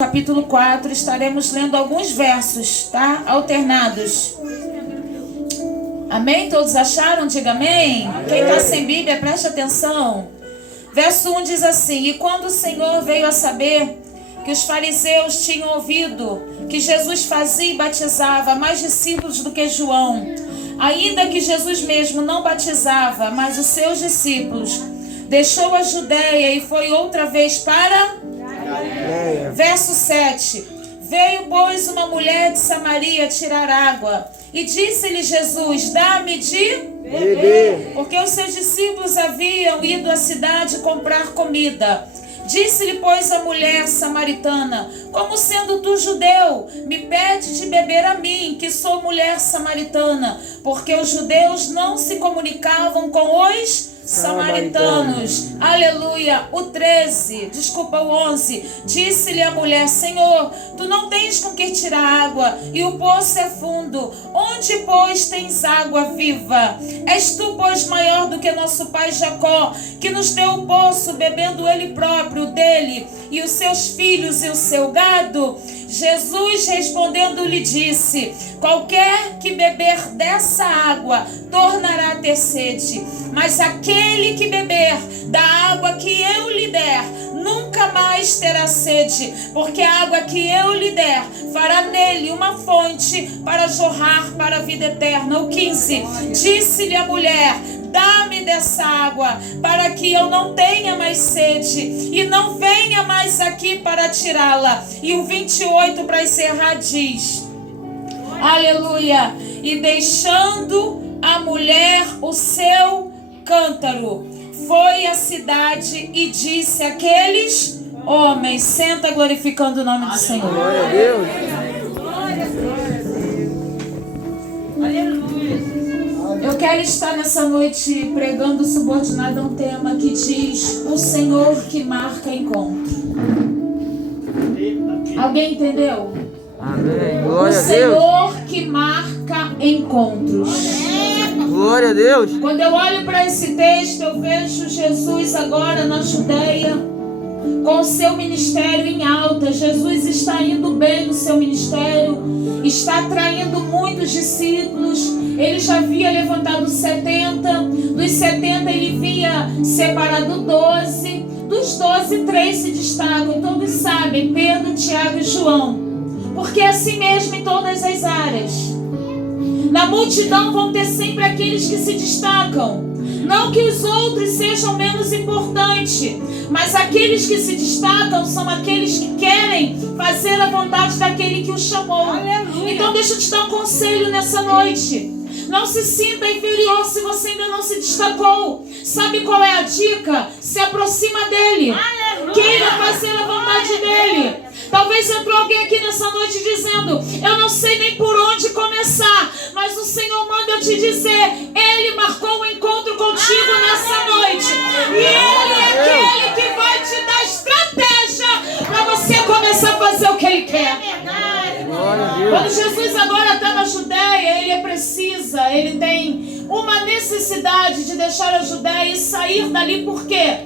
Capítulo 4, estaremos lendo alguns versos, tá? Alternados. Amém? Todos acharam? Diga amém. Amém. Quem está sem Bíblia, preste atenção. Verso 1 diz assim: E quando o Senhor veio a saber que os fariseus tinham ouvido que Jesus fazia e batizava mais discípulos do que João, ainda que Jesus mesmo não batizava, mas os seus discípulos, deixou a Judeia e foi outra vez para... Verso 7: Veio, pois, uma mulher de Samaria tirar água, e disse-lhe Jesus: Dá-me de beber. Porque os seus discípulos haviam ido à cidade comprar comida. Disse-lhe, pois, a mulher samaritana: Como sendo tu judeu, me pede de beber a mim, que sou mulher samaritana? Porque os judeus não se comunicavam com os samaritanos. Aleluia. O 11. Disse-lhe a mulher: Senhor, tu não tens com que tirar água, e o poço é fundo. Onde, pois, tens água viva? És tu, pois, maior do que nosso pai Jacó, que nos deu o poço, bebendo ele próprio dele, e os seus filhos e o seu gado? Jesus respondendo lhe disse: Qualquer que beber dessa água tornará a ter sede, mas aquele que beber da água que eu lhe der nunca mais terá sede, porque a água que eu lhe der fará nele uma fonte para jorrar para a vida eterna. O 15: Disse-lhe a mulher: Dá-me dessa água, para que eu não tenha mais sede e não venha mais aqui para tirá-la. E o 28, para encerrar, diz: Aleluia. E deixando a mulher o seu cântaro, foi à cidade e disse àqueles homens... Senta glorificando o nome do Senhor. Glória a Deus. Eu quero estar nessa noite pregando subordinado a um tema que diz: o Senhor que marca encontro. Alguém entendeu? Amém. Glória a Deus. O Senhor que marca encontros. Glória a Deus. Quando eu olho para esse texto, eu vejo Jesus agora na Judeia, com o seu ministério em alta. Jesus está indo bem no seu ministério, está atraindo muitos discípulos. Ele já havia levantado 70, dos 70 ele havia separado 12, dos 12, 3 se destacam, e todos sabem: Pedro, Tiago e João, porque é assim mesmo em todas as áreas. Na multidão vão ter sempre aqueles que se destacam. Não que os outros sejam menos importantes, mas aqueles que se destacam são aqueles que querem fazer a vontade daquele que o chamou. Aleluia. Então deixa eu te dar um conselho nessa noite. Não se sinta inferior se você ainda não se destacou. Sabe qual é a dica? Se aproxima dele. Aleluia. Queira fazer a vontade dele. Talvez entrou alguém aqui nessa noite dizendo: eu não sei nem por onde começar, mas o Senhor manda eu te dizer: Ele marcou um encontro contigo nessa noite, e Ele é aquele que vai te dar estratégia para você começar a fazer o que Ele quer. Quando Jesus agora está na Judeia, ele tem uma necessidade de deixar a Judeia e sair dali. Por quê?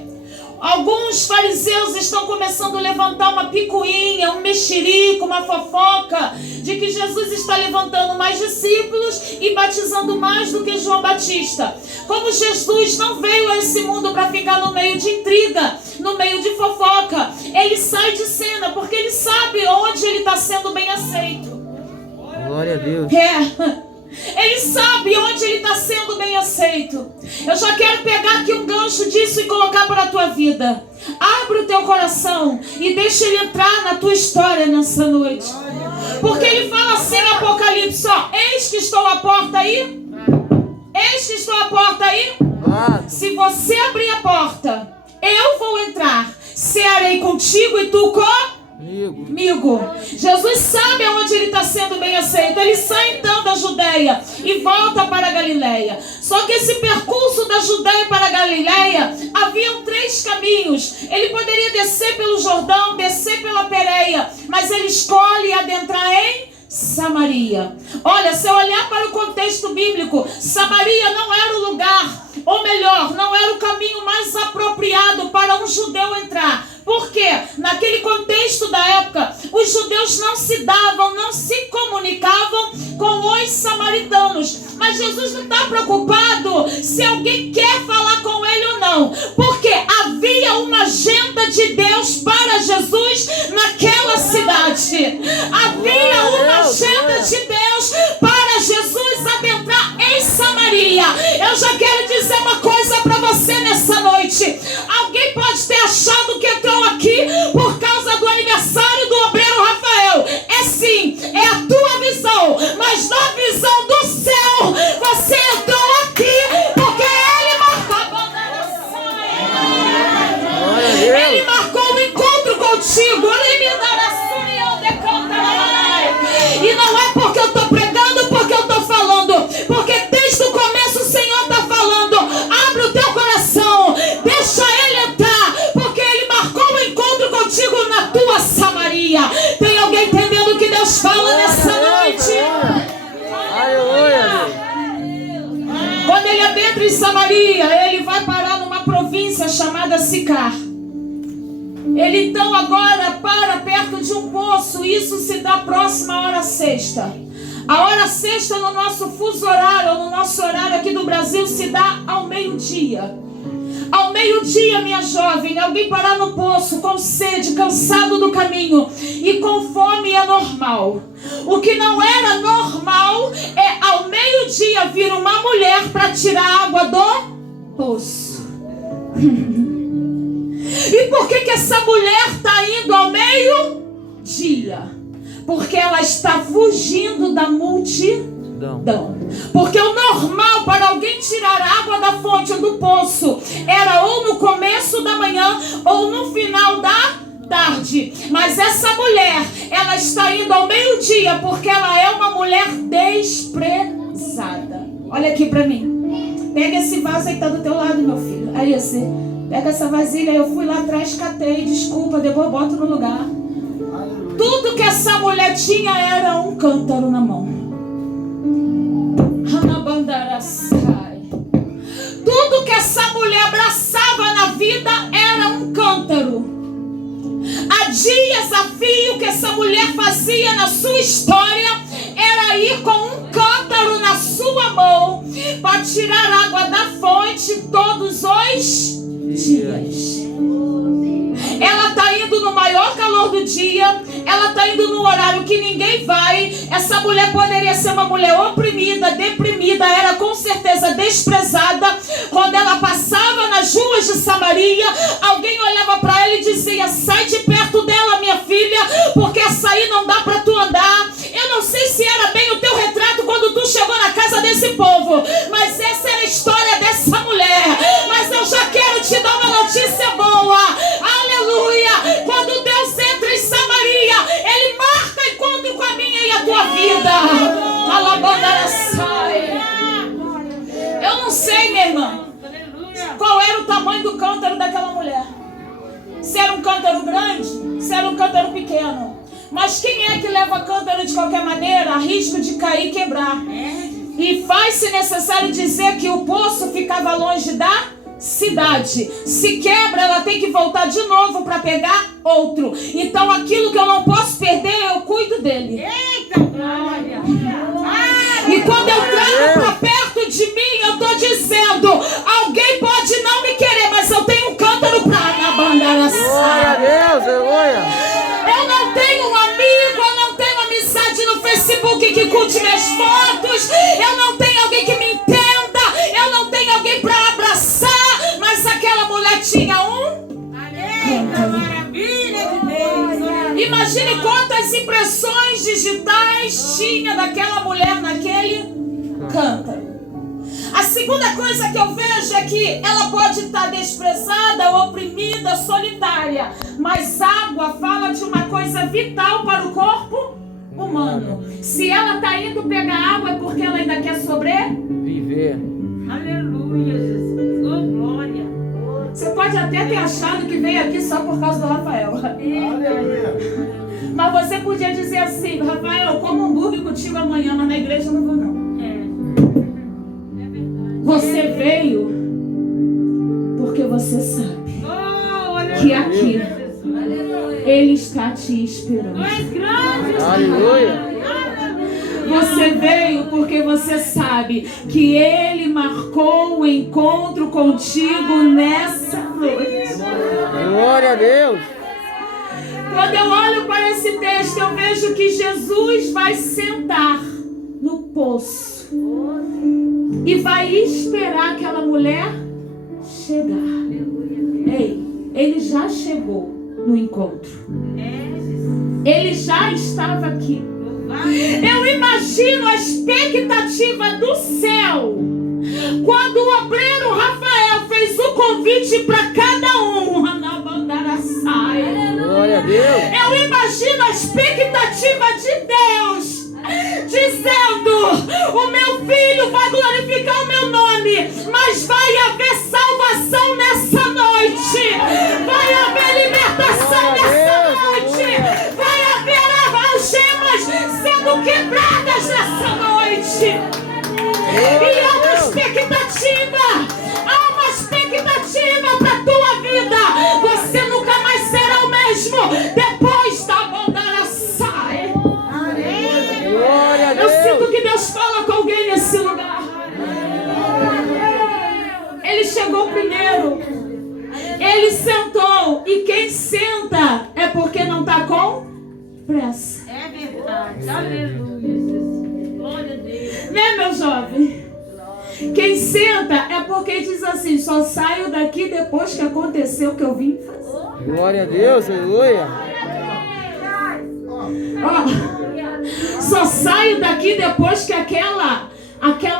Alguns fariseus estão começando a levantar uma picuinha, um mexerico, uma fofoca, de que Jesus está levantando mais discípulos e batizando mais do que João Batista. Como Jesus não veio a esse mundo para ficar no meio de intriga, no meio de fofoca, ele sai de cena porque ele sabe onde ele está sendo bem aceito. Glória a Deus. Ele sabe onde ele está sendo bem aceito. Eu já quero pegar aqui um gancho disso e colocar para a tua vida. Abre o teu coração e deixa ele entrar na tua história nessa noite. Porque ele fala assim no Apocalipse: ó, eis que estou à porta aí. Eis que estou à porta aí. Se você abrir a porta, eu vou entrar, cearei contigo e tu comigo. Jesus sabe aonde ele está sendo bem aceito. Ele sai então da Judeia e volta para a Galileia. Só que esse percurso da Judeia para a Galileia, haviam 3 caminhos. Ele poderia descer pelo Jordão, descer pela Pérea, mas ele escolhe adentrar em Samaria. Olha, se eu olhar para o contexto bíblico, Samaria não era o lugar, ou melhor, não era o caminho mais apropriado para um judeu entrar. Porque naquele contexto da época, os judeus não se davam, não se comunicavam com os samaritanos. Mas Jesus não está preocupado se alguém quer falar com ele ou não. Porque havia uma agenda de Deus para Jesus naquela cidade. Havia uma agenda de Deus para Jesus adentrar em Samaria. Eu já quero dizer uma coisa para você nessa noite. Alguém pode ter achado que entrou aqui por causa do aniversário do obreiro Rafael. É sim, é a tua visão. Mas na visão do céu, você entrou aqui porque ele marcou Ele marcou um encontro contigo. E não é porque eu estou pregando, porque eu estou falando. Porque desde o começo o Senhor está falando. Abre o teu coração. Deixa ele entrar. Porque ele marcou um encontro contigo na tua Samaria. Tem alguém entendendo o que Deus fala nessa noite? Aleluia. Quando ele adentra em Samaria, ele vai parar numa província chamada Sicar. Ele então agora para perto de um poço. Isso se dá próximo à hora sexta. A hora sexta no nosso fuso horário, ou no nosso horário aqui do Brasil, se dá ao meio-dia. Ao meio-dia, minha jovem, alguém parar no poço com sede, cansado do caminho e com fome é normal. O que não era normal é ao meio-dia vir uma mulher para tirar água do poço. E por que essa mulher está indo ao meio-dia? Porque ela está fugindo da multidão. Porque o normal para alguém tirar água da fonte ou do poço era ou no começo da manhã ou no final da tarde. Mas essa mulher, ela está indo ao meio-dia porque ela é uma mulher desprezada. Olha aqui para mim. Pega esse vaso aí que está do teu lado, meu filho. Aí assim. Pega essa vasilha, eu fui lá atrás, catei, desculpa, depois eu boto no lugar. Tudo que essa mulher tinha era um cântaro na mão. Tudo que essa mulher abraçava na vida era um cântaro. Há dias a fio que essa mulher fazia na sua história era ir com um cântaro na sua mão para tirar água da fonte todos os dias. Ela está indo no maior calor do dia. Ela está indo no horário que ninguém vai. Essa mulher poderia ser uma mulher oprimida, deprimida. Era com certeza desprezada. Quando ela passava nas ruas de Samaria, alguém olhava para ela e dizia: sai de perto dela, minha filha, porque essa aí não dá para tu andar. Eu não sei se era bem o teu retrato quando tu chegou na casa desse povo, mas essa era a história dessa mulher. Mas eu já quero te dar uma notícia boa. Aleluia! Quando Deus entra em Samaria, Ele marca encontro com a minha e a tua vida. Eu não sei, minha irmã, qual era o tamanho do cântaro daquela mulher. Se era um cântaro grande, se era um cântaro pequeno. Mas quem é que leva cântaro de qualquer maneira a risco de cair e quebrar? E faz-se necessário dizer que o poço ficava longe da cidade. Se quebra, ela tem que voltar de novo para pegar outro. Então aquilo que eu não posso perder, eu cuido dele. Eita, glória! E quando eu trago para perto de mim, eu estou dizendo: alguém pode não me querer, mas eu tenho um cântaro para abandonar. Glória a Deus, aleluia. Eu não tenho um amigo, eu não tenho amizade no Facebook que curte minhas fotos, eu não tenho alguém que me entenda, eu não tenho alguém para abraçar, mas aquela mulher tinha um maravilha de Deus. Imagine quantas impressões digitais tinha daquela mulher naquele cântaro. A segunda coisa que eu vejo é que ela pode estar desprezada, oprimida, solitária, mas água fala de uma coisa vital para o corpo humano. Se ela está indo pegar água é porque ela ainda quer sobreviver. Aleluia, Jesus. Oh, glória. Você pode até ter achado que veio aqui só por causa do Rafael. Aleluia. Mas você podia dizer assim: Rafael, eu como hambúrguer contigo amanhã, mas na igreja eu não vou não. Você veio porque você sabe que aqui Ele está te esperando. Aleluia. Você veio porque você sabe que Ele marcou o encontro contigo nessa noite. Glória a Deus. Quando eu olho para esse texto, eu vejo que Jesus vai sentar no poço e vai esperar aquela mulher chegar. Ei, Ele já chegou no encontro. Ele já estava aqui. Eu imagino a expectativa do céu quando o obreiro Rafael fez o convite para cada um. Glória a Deus. Eu imagino a expectativa de Deus dizendo: o meu filho vai glorificar o meu nome, mas vai haver salvação nessa noite, vai haver libertação nessa noite, vai haver algemas sendo quebradas nessa noite. E há uma expectativa para a tua vida. Você nunca mais será o mesmo depois da bandara sai. Eu sinto que Deus fala com alguém nesse lugar. Ele chegou primeiro, Ele sentou, e quem senta é porque não está com pressa. É verdade. Aleluia. Glória a Deus. Né, meu jovem? Quem senta é porque diz assim: só saio daqui depois que aconteceu o que eu vim fazer. Glória a Deus, aleluia. Só saio daqui depois que aquela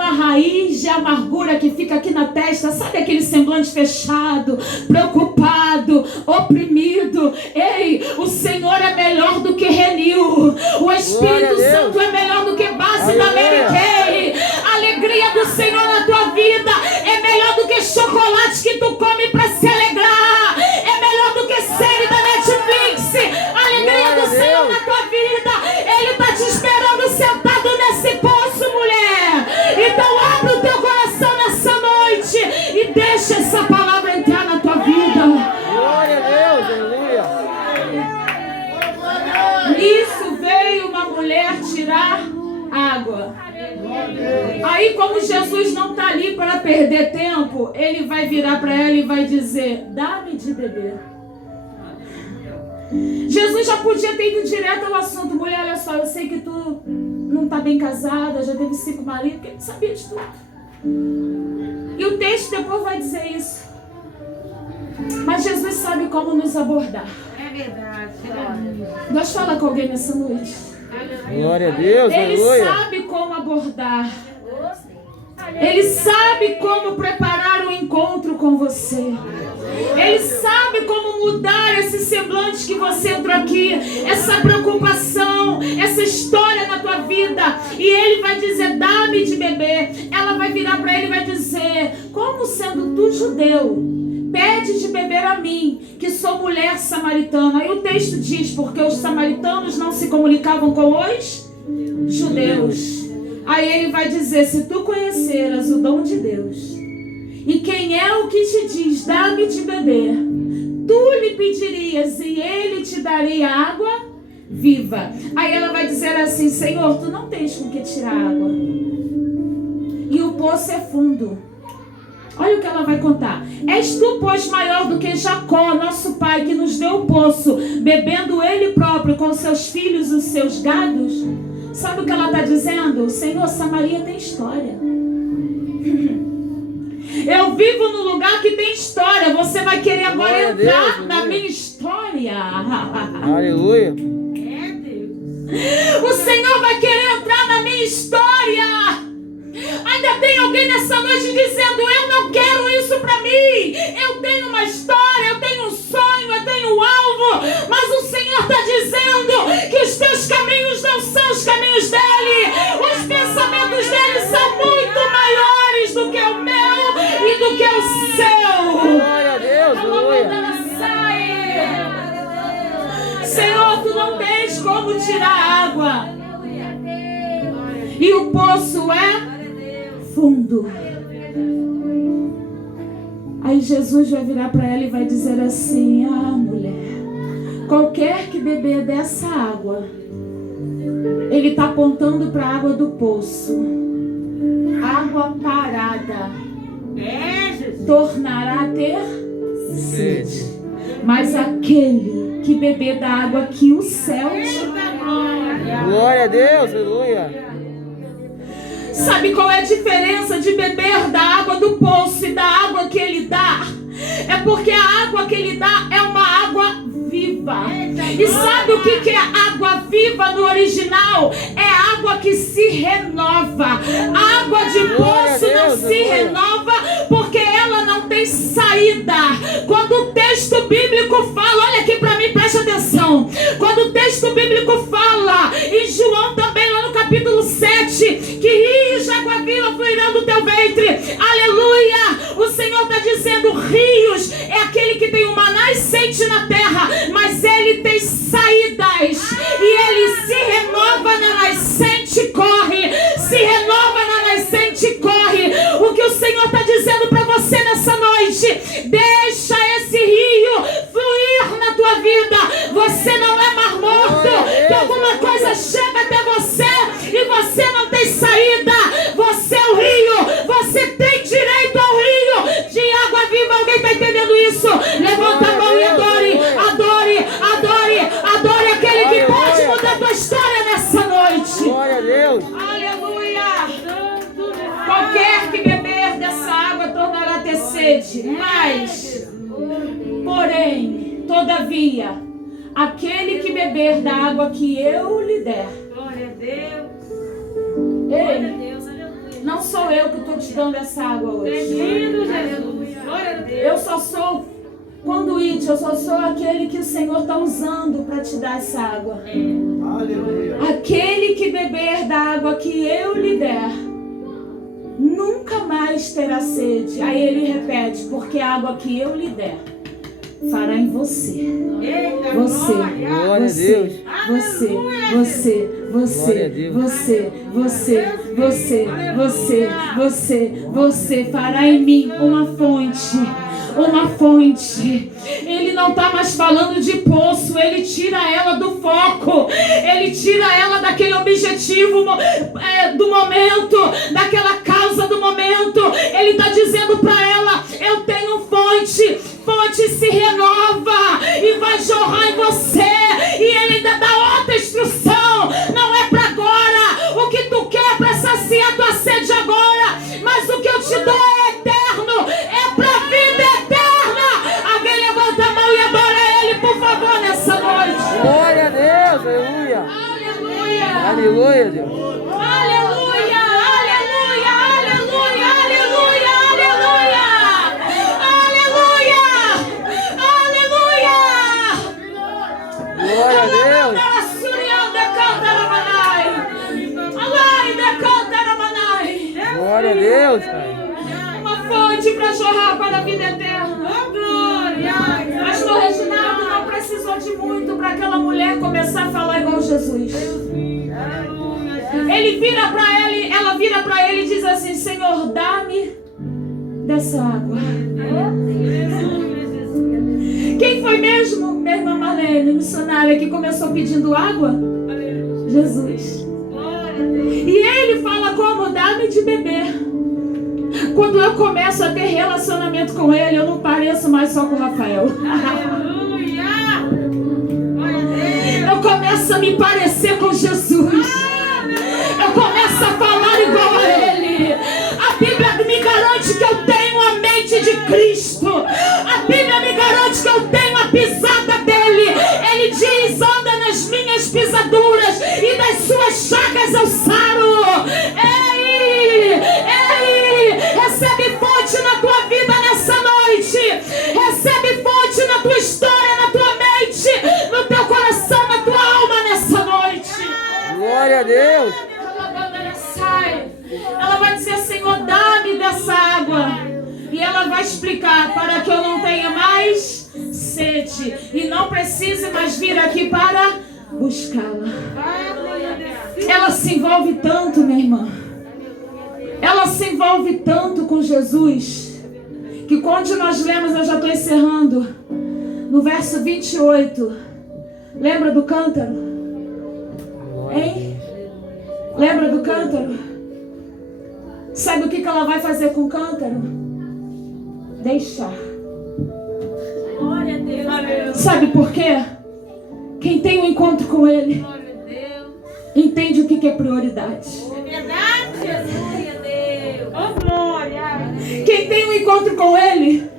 raiz de amargura que fica aqui na testa, sabe aquele semblante fechado, preocupado, oprimido. Ei, o Senhor é melhor do que Renil. O Espírito Santo é melhor do que base da Mary Kay. A alegria do Senhor na tua vida é melhor do que chocolate que tu come para se alegrar. É melhor do que série da Netflix. A alegria do Senhor na tua vida, Ele está te esperando sentado nesse poço, mulher. Então abre o teu coração nessa noite e deixa essa palavra entrar na tua vida. Glória a Deus, aleluia. Nisso veio uma mulher tirar água. Aí, como Jesus não está ali para perder tempo, Ele vai virar para ela e vai dizer: dá-me de beber. Jesus já podia ter ido direto ao assunto: mulher, olha só, eu sei que tu não está bem casada, já teve 5 maridos, porque ele sabia de tudo. E o texto depois vai dizer isso. Mas Jesus sabe como nos abordar. É verdade. Deus fala com alguém nessa noite. Glória a Deus, Ele aleluia. sabe como abordar. Ele sabe como preparar um encontro com você. Ele sabe como mudar esse semblante que você entrou aqui, essa preocupação, essa história na tua vida. E Ele vai dizer: dá-me de beber. Ela vai virar para Ele e vai dizer: como sendo tu judeu, pede de beber a mim, que sou mulher samaritana. E o texto diz: porque os samaritanos não se comunicavam com os judeus. Aí Ele vai dizer: se tu conheceras o dom de Deus, e quem é o que te diz, dá-me de beber, tu lhe pedirias e Ele te daria água viva. Aí ela vai dizer assim: Senhor, tu não tens com que tirar água, e o poço é fundo. Olha o que ela vai contar: és tu, pois, maior do que Jacó, nosso pai, que nos deu o poço, bebendo ele próprio com seus filhos e os seus gados? Sabe o que ela está dizendo? Senhor, Samaria tem história. Eu vivo num lugar que tem história. Você vai querer agora entrar na minha história. Aleluia. O Senhor vai querer entrar na minha história. Ainda tem alguém nessa noite dizendo: eu não quero isso para mim. Eu tenho uma história, eu tenho um sonho, eu tenho um alvo. Mas o Senhor está dizendo que os teus caminhos não são os caminhos dele. Os pensamentos dele são muito maiores do que o meu e do que o seu. Glória a Deus, aleluia. Senhor, tu não tens como tirar água. E o poço é fundo. Aí Jesus vai virar para ela e vai dizer assim: ah, mulher, Qualquer que beber dessa água, ele está apontando para a água do poço. Água parada tornará a ter sede. Mas aquele que beber da água que o céu te dá. Glória a Deus, aleluia. Sabe qual é a diferença de beber da água do poço e da água que ele dá? É porque a água que ele dá é uma água viva. E sabe o que é água viva no original? É água que se renova. A água de poço não se renova porque ela não tem saída. Quando o texto bíblico fala, olha aqui para mim, preste atenção. Quando o texto bíblico fala, em João também lá no capítulo 7, que rios de água viva fluirão do teu ventre. Aleluia! O Senhor está dizendo, rios é aquele que tem uma nascente na terra, mas ele tem saídas. E ele se renova na nascente, corre. Se renova na nascente, corre. O que o Senhor está dizendo para você nessa noite, deixa esse rio fluir na tua vida. Você não é mar morto, que alguma coisa chega até você e você não tem saída. Você é o rio, você tem direito ao rio de água viva. Alguém está entendendo isso? Levanta a mão e adore, adore, adore, adore aquele que pode mudar a tua história nessa noite. Glória a Deus. Aleluia. Qualquer que beber dessa água tornará a ter sede, mas, porém, todavia, aquele que beber da água que eu lhe der. Glória a Deus. Ei, não sou eu que estou te dando essa água hoje. Bendito Jesus. Glória a Deus. Eu só sou conduíte, eu só sou aquele que o Senhor está usando para te dar essa água. Aleluia. Aquele que beber da água que eu lhe der, nunca mais terá sede. Aí ele repete, porque a água que eu lhe der fará em você. Você, Glória a Deus. você fará em mim uma fonte. Uma fonte. Ele não está mais falando de poço. Ele tira ela do foco. Ele tira ela daquele objetivo do momento, daquela causa do momento. Ele está dizendo para ela, eu tenho fonte. Fonte se renova e vai jorrar em você. E ele ainda dá outra instrução. Não é para agora. O que tu quer para saciar tua sede agora, mas o que eu te dou é eterno. É para a vida eterna. Alguém levanta a mão e adora ele, por favor, nessa noite. Glória a Deus, aleluia. Aleluia. Aleluia, Deus. Aleluia, aleluia, aleluia, aleluia, aleluia, aleluia. Glória a Deus. Glória a Deus, Pai. Uma fonte para jorrar para a vida eterna. Pastor Reginaldo não precisou de muito para aquela mulher começar a falar igual Jesus. Ele vira para ele, ela vira para ele e diz assim, Senhor, dá-me dessa água. Quem foi mesmo, minha irmã Marlene, missionária, que começou pedindo água? Jesus. E ele fala como? Dá-me de beber. Quando eu começo a ter relacionamento com ele, eu não pareço mais só com o Rafael. Eu começo a me parecer com Jesus. Eu começo a falar igual a ele. A Bíblia me garante que eu tenho a mente de Cristo. A Bíblia me garante que eu tenho a pisada dele. Ele diz, anda nas minhas pisaduras e das suas chagas eu saro. Ei, recebe fonte na tua vida nessa noite. Recebe fonte na tua história, na tua mente, no teu coração, na tua alma nessa noite. Glória a Deus. Ela vai dizer, Senhor, dá-me dessa água. E ela vai explicar, para que eu não tenha mais sede e não precise mais vir aqui para buscá-la. Ela se envolve tanto, minha irmã. Ela se envolve tanto com Jesus, que quando nós lemos, eu já estou encerrando, no verso 28, Lembra do cântaro? Glória a Hein? Deus. Lembra do cântaro? Sabe o que ela vai fazer com o cântaro? Deixar. Glória a Deus. Aleluia. Sabe por quê? Quem tem um encontro com Ele Glória a Deus. entende o que é prioridade. É verdade, Jesus. Glória a Deus. Oh, glória. Quem tem um encontro com Ele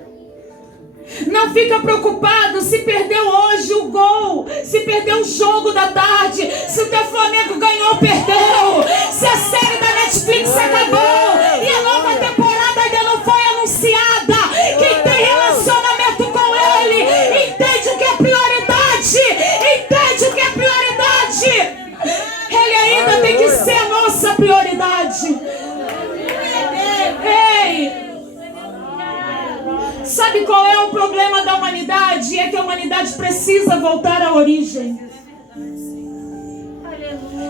não fica preocupado se perdeu hoje o gol, se perdeu o jogo da tarde, se o teu Flamengo ganhou ou perdeu, se a série da Netflix acabou e a nova temporada ainda não foi anunciada. Quem tem relacionamento com Ele entende o que é prioridade, entende o que é prioridade. Ele ainda tem que ser a nossa prioridade. Ei! Sabe qual é o problema da humanidade? É que a humanidade precisa voltar à origem.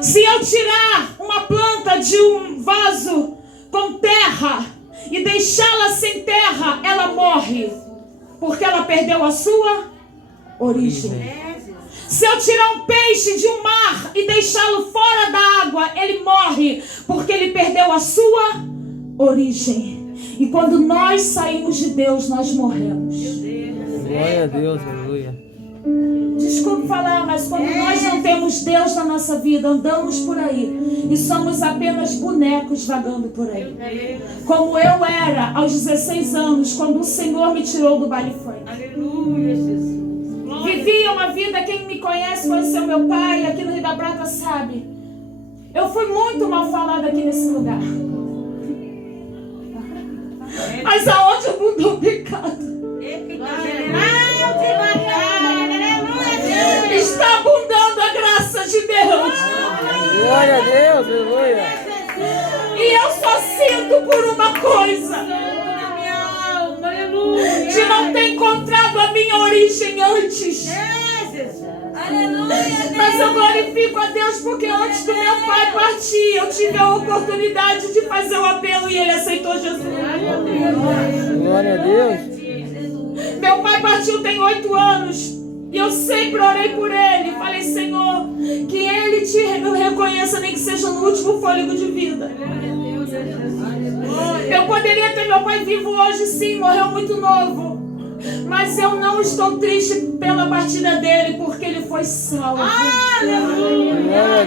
Se eu tirar uma planta de um vaso com terra e deixá-la sem terra, ela morre, porque ela perdeu a sua origem. Se eu tirar um peixe de um mar e deixá-lo fora da água, ele morre, porque ele perdeu a sua origem. E quando nós saímos de Deus, nós morremos. Glória a Deus, aleluia. Desculpe falar, mas quando nós não temos Deus na nossa vida, andamos por aí e somos apenas bonecos vagando por aí. Como eu era aos 16 anos, quando o Senhor me tirou do baile funk. Aleluia, Jesus. Vivia uma vida, quem me conhece, conheceu meu pai, aqui no Rio da Prata sabe. Eu fui muito mal falada aqui nesse lugar. Mas aonde abundou o pecado, está abundando a graça de Deus. Glória a Deus, aleluia. E eu só sinto por uma coisa: de não ter encontrado a minha origem antes. Mas eu glorifico a Deus porque antes do meu pai partir, eu tive a oportunidade de fazer o apelo e ele aceitou Jesus. Glória a Deus. Meu pai partiu tem 8 anos e eu sempre orei por ele. Falei: Senhor, que ele te reconheça, nem que seja no último fôlego de vida. Eu poderia ter meu pai vivo hoje, sim, morreu muito novo. Mas eu não estou triste pela partida dele, porque ele foi salvo.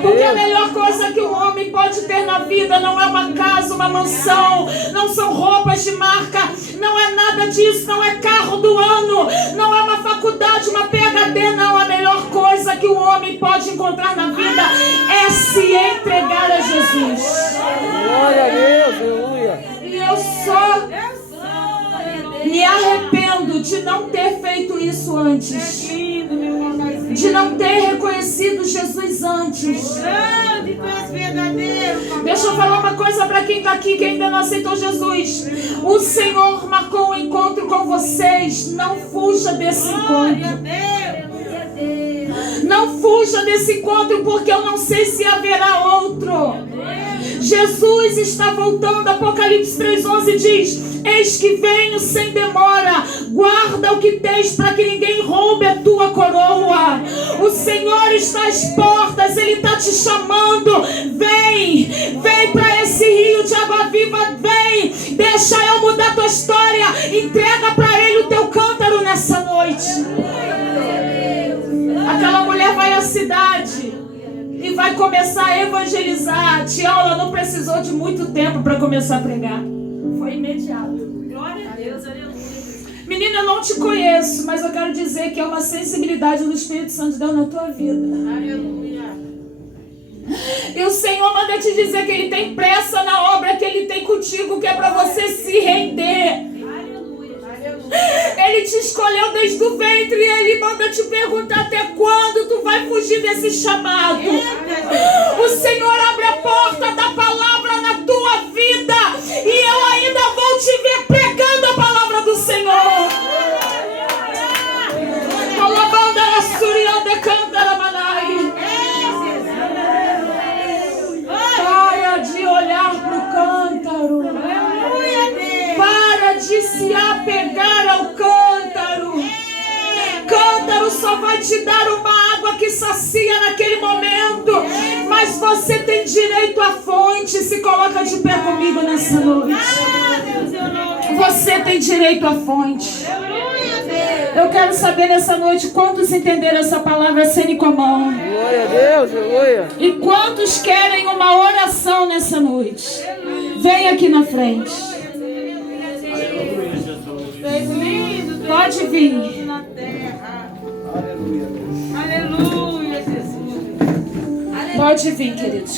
Porque a melhor coisa que um homem pode ter na vida não é uma casa, uma mansão, não são roupas de marca, não é nada disso, não é carro do ano, não é uma faculdade, uma PhD, não. A melhor coisa que um homem pode encontrar na vida é se entregar a Jesus. Glória a Deus, aleluia. E eu só me arrependo de não ter feito isso antes, de não ter reconhecido Jesus antes. Deixa eu falar uma coisa para quem está aqui que ainda não aceitou Jesus. O Senhor marcou um encontro com vocês. Não fuja desse encontro. Não fuja desse encontro, porque eu não sei se haverá outro. Jesus está voltando. Apocalipse 3:11 diz: eis que venho sem demora, guarda o que tens para que ninguém roube a tua coroa. O Senhor está às portas, Ele está te chamando. Vem para esse rio de água viva, vem, deixa eu mudar tua história. Entrega para Ele o teu cântaro nessa noite. Aquela mulher vai à cidade e vai começar a evangelizar. Tião, ela não precisou de muito tempo para começar a pregar. Foi imediato. Glória a Deus, aleluia. Menina, eu não te conheço, mas eu quero dizer que é uma sensibilidade do Espírito Santo de Deus na tua vida. Aleluia. E o Senhor manda te dizer que Ele tem pressa na obra que Ele tem contigo, que é para você se render. Ele te escolheu desde o ventre e Ele manda te perguntar até quando tu vai fugir desse chamado. O Senhor abre a porta da palavra na tua vida e eu ainda vou te ver pregando a palavra do Senhor. Para de olhar para o cântaro. Para de se apegar ao cântaro. Cântaro só vai te dar uma água que sacia naquele momento, mas você tem direito à fonte. Se coloca de pé comigo nessa noite. Você tem direito à fonte. Eu quero saber nessa noite quantos entenderam essa palavra Senicomão. Glória a Deus, aleluia. E quantos querem uma oração nessa noite? Vem aqui na frente. Pode vir. Aleluia, Jesus. Pode vir, queridos.